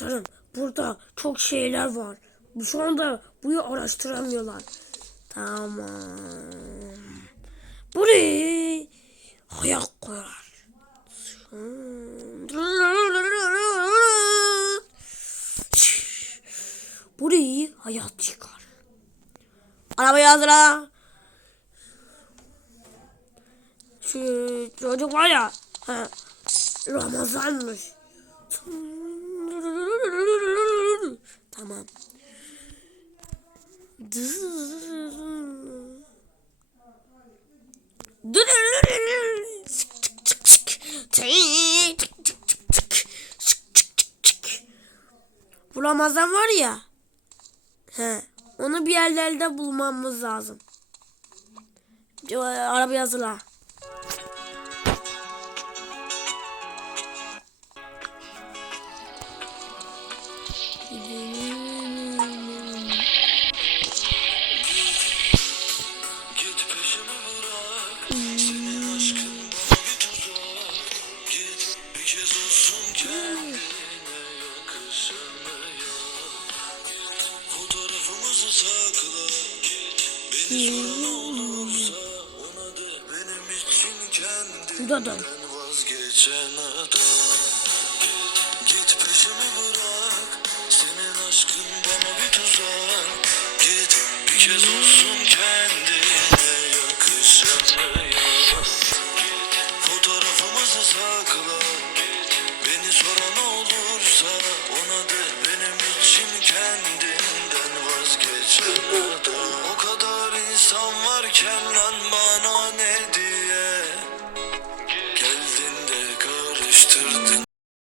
Komutanım, burada çok şeyler var. Şu anda bunu araştıramıyorlar. Tamam. Buraya ayak koyar. Burayı hayat çıkar. Arabayı hazırla. Şu çocuk var ya. Ramazanmış. Tamam. Bu Ramazan var ya. Onu bir yerlerde bulmamız lazım. Arabayı hazırla. Şurada da. Git peşimi bırak, senin aşkın bana bir tuzak. Git bir kez olsun kendine yakışanmıyor. Fotoğrafımızı sakla, beni soran olursa ona de benim için kendinden vazgeçen adam. O kadar insan varken lan bana ne diye geldin de karıştırdın.